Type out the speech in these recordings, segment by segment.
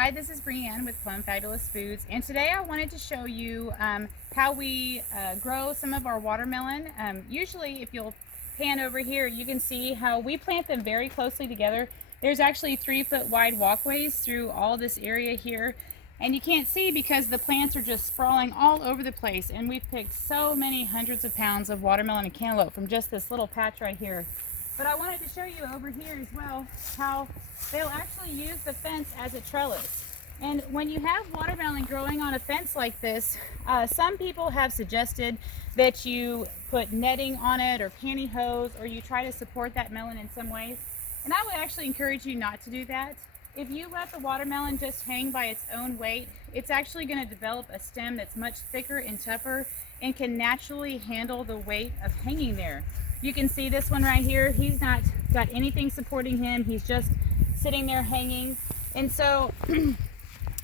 Hi, this is Brianne with Plum Fabulous Foods, and today I wanted to show you how we grow some of our watermelon. Usually, if you'll pan over here, you can see how we plant them very closely together. There's actually 3-foot wide walkways through all this area here, and you can't see because the plants are just sprawling all over the place, and we've picked so many hundreds of pounds of watermelon and cantaloupe from just this little patch right here. But I wanted to show you over here as well how they'll actually use the fence as a trellis. And when you have watermelon growing on a fence like this, some people have suggested that you put netting on it or pantyhose, or you try to support that melon in some ways. And I would actually encourage you not to do that. If you let the watermelon just hang by its own weight, it's actually going to develop a stem that's much thicker and tougher and can naturally handle the weight of hanging there. You can see this one right here. He's not got anything supporting him. He's just sitting there hanging. And so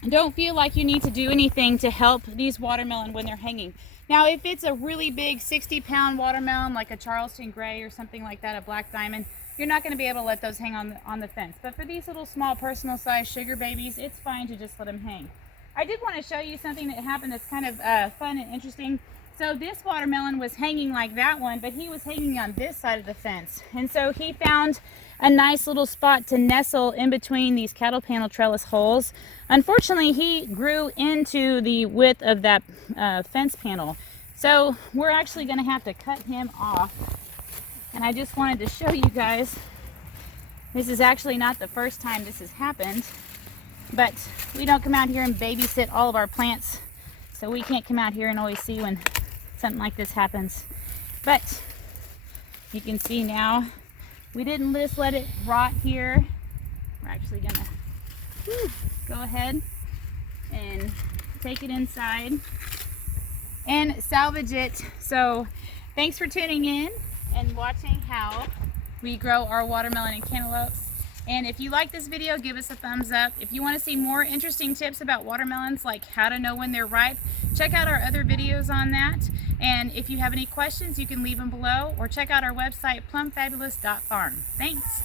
don't feel like you need to do anything to help these watermelon when they're hanging. Now, if it's a really big 60-pound watermelon, like a Charleston Gray or something like that, a Black Diamond, you're not going to be able to let those hang on the fence. But for these little small personal size sugar babies, it's fine to just let them hang. I did want to show you something that happened that's kind of fun and interesting. So this watermelon was hanging like that one, but he was hanging on this side of the fence. And so he found a nice little spot to nestle in between these cattle panel trellis holes. Unfortunately, he grew into the width of that fence panel. So we're actually going to have to cut him off. And I just wanted to show you guys, this is actually not the first time this has happened, but we don't come out here and babysit all of our plants, so we can't come out here and always see when something like this happens. But you can see now, we didn't just let it rot here. We're actually gonna go ahead and take it inside and salvage it. So thanks for tuning in and watching how we grow our watermelon and cantaloupes. And if you like this video, give us a thumbs up. If you want to see more interesting tips about watermelons, like how to know when they're ripe, check out our other videos on that. And if you have any questions, you can leave them below, or check out our website, plumfabulous.farm. Thanks.